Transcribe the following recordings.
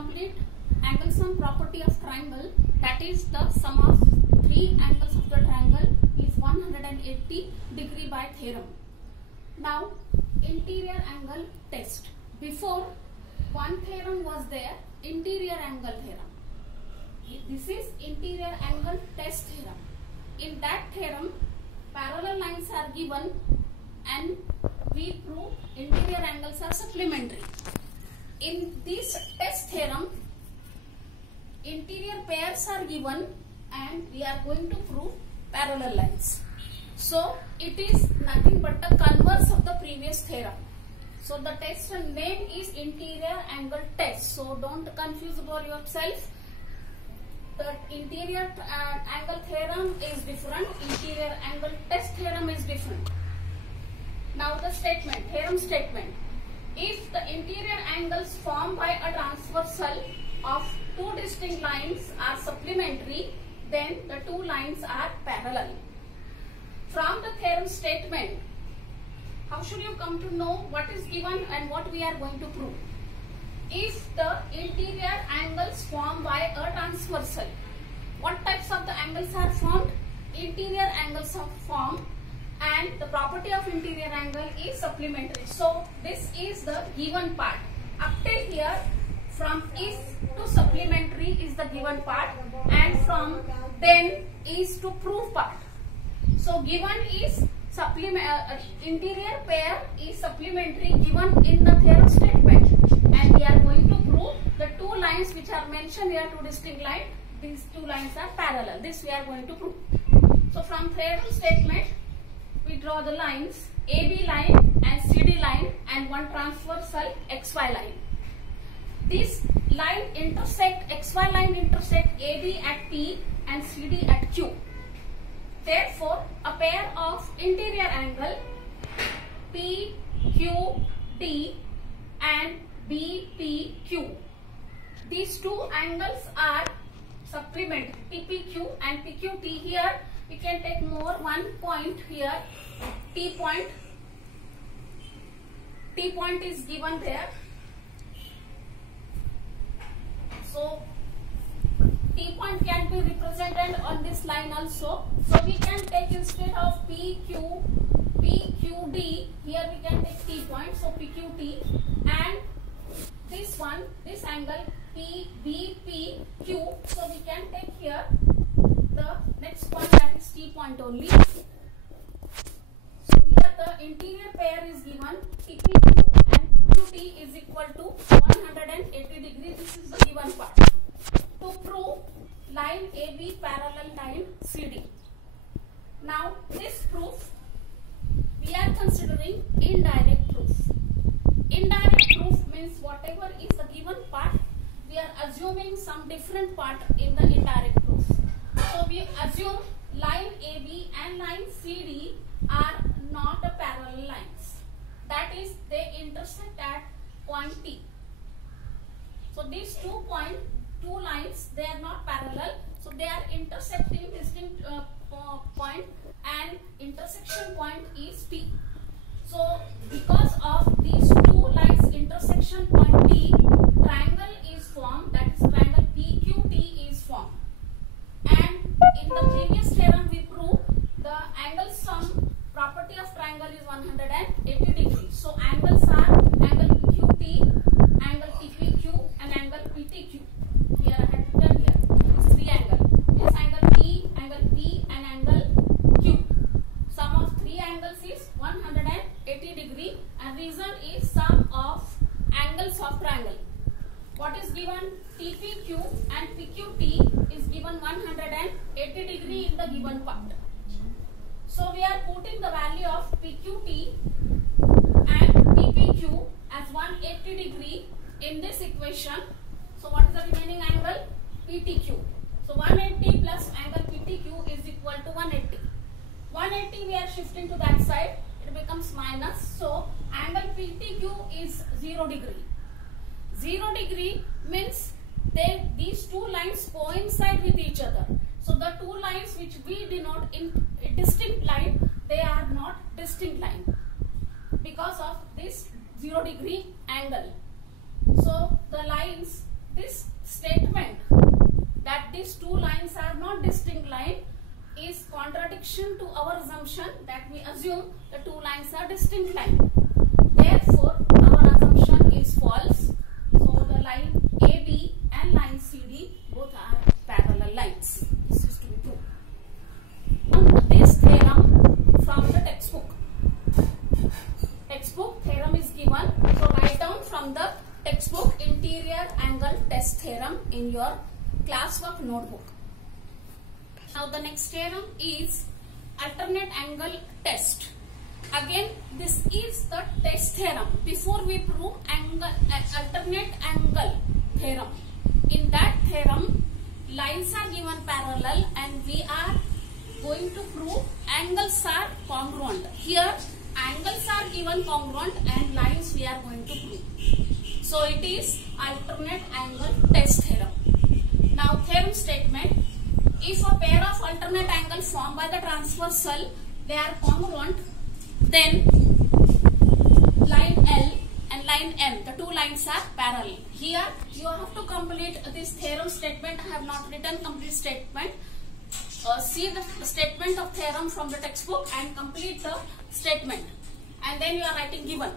complete angle sum property of triangle, that is the sum of three angles of the triangle is 180 degree by theorem. Now interior angle test. Before, one theorem was there, interior angle theorem. This is interior angle test theorem. In that theorem, parallel lines are given and we prove interior angles are supplementary. In this test theorem, interior pairs are given and we are going to prove parallel lines. So it is nothing but the converse of the previous theorem. So the test name is interior angle test. So don't confuse about yourself. The interior angle theorem is different. Interior angle test theorem is different. Now the statement, theorem statement. If the interior angles formed by a transversal of two distinct lines are supplementary, then the two lines are parallel. From the theorem statement, how should you come to know what is given and what we are going to prove? If the interior angles formed by a transversal, what types of the angles are formed? Interior angles are formed and the property of interior angle is supplementary. So this is the given part. Up till here, from if to supplementary is the given part and from then is to prove part. So given is interior pair is supplementary given in the theorem statement, and we are going to prove the two lines which are mentioned here, two distinct lines, these two lines are parallel. This we are going to prove. So from theorem statement, we draw the lines AB line and CD line and one transversal XY line. This line intersect, XY line intersect AB at P and CD at Q. Therefore, a pair of interior angle PQD and BPQ. These two angles are supplementary, PPQ and PQT. Here we can take more one point here, T point. T point is given there. So T point can be represented on this line also. So we can take instead of PQD, here we can take T point. So PQT and this one, this angle BPQ. So we can take here the next point, that is T point only. So here the interior pair is given PPQ and QT is equal to 180 degree. This is the given part. To prove line AB parallel line CD. Now this proof, we are considering indirect proof. Indirect proof means whatever is the given part, we are assuming some different part in the indirect proof. So we assume line AB and line CD are not a parallel lines. That is, they intersect at point T. So these two lines, they are not parallel. So they are intersecting distinct point and intersection point is T. So because of these two lines intersection point T, triangle is formed, that is triangle PQT is formed. And in the previous theorem we proved the angle sum property of triangle is 180 degrees. So angles are angle PQT, angle TPQ and angle PTQ. Here I have written here is three angles. This angle P and angle Q. Sum of three angles is 180 degree and reason is sum of angles of triangle. What is given? TPQ and PQT is given 180 degree in the given part. So we are putting the value of PQT and PPQ as 180 degree in this equation. So what is the remaining angle? PTQ. So 180 plus angle PTQ is equal to 180. 180 we are shifting to that side, it becomes minus. So angle PTQ is 0 degree. 0 degree means these two lines coincide with each other. So the two lines which we denote in a distinct line, they are not distinct line because of this 0 degree angle. So the lines, this contradiction to our assumption that we assume the two lines are distinct lines. Therefore, our assumption is false. So the line AB and line CD both are parallel lines. This is to be true. This theorem from the textbook. Textbook theorem is given. So write down from the textbook interior angle test theorem in your classwork notebook. Now the next theorem is alternate angle test. Again, this is the test theorem. Before we prove alternate angle theorem. In that theorem, lines are given parallel and we are going to prove angles are congruent. Here, angles are given congruent and lines we are going to prove. So it is alternate angle test theorem. Now theorem statement. If a pair of alternate angles formed by the transversal, they are congruent, then line L and line M, the two lines are parallel. Here you have to complete this theorem statement. I have not written complete statement. See the statement of theorem from the textbook and complete the statement. And then you are writing given.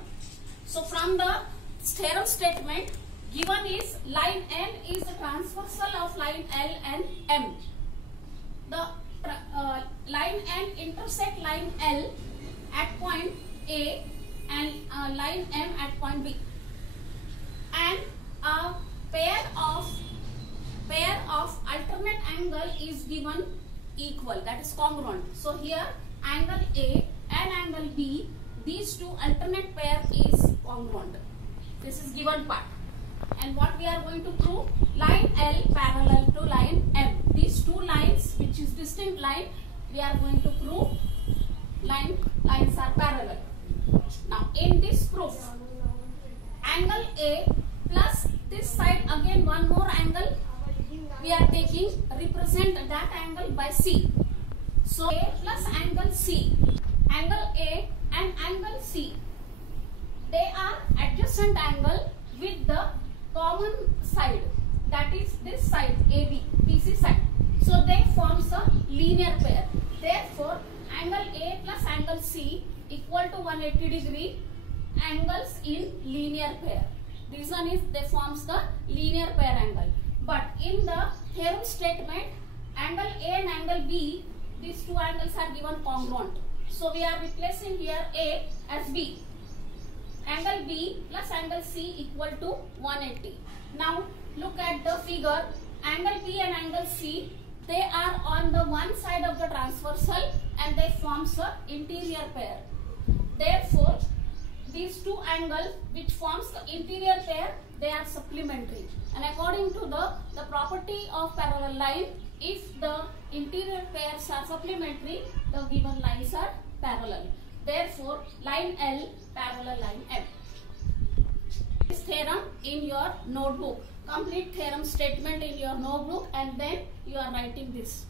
So from the theorem statement, given is line N is the transversal of line L and M. The line N intersect line L at point A and line M at point B, and a pair of alternate angle is given equal, that is congruent. So here angle A and angle B, these two alternate pair is congruent. This is given part. And what we are going to prove? Line L parallel to line M. These two lines, which is distinct line, we are going to prove lines are parallel. Now in this proof, angle A plus this side again one more angle we are taking, represent that angle by C. So A plus angle C, angle A and angle C, they are adjacent angle with the common side, that is this side AB, PC side. So they forms a linear pair. Therefore, angle A plus angle C equal to 180 degree angles in linear pair. This one is they forms the linear pair angle. But in the theorem statement, angle A and angle B, these two angles are given congruent. So we are replacing here A as B. Angle B plus angle C equal to 180. Now look at the figure. Angle B and angle C, they are on the one side of the transversal and they forms a interior pair. Therefore, these two angles which forms the interior pair, they are supplementary. And according to the property of parallel line, if the interior pairs are supplementary, the given lines are parallel. Therefore, line L parallel line M. This theorem in your notebook. Complete theorem statement in your notebook and then you are writing this.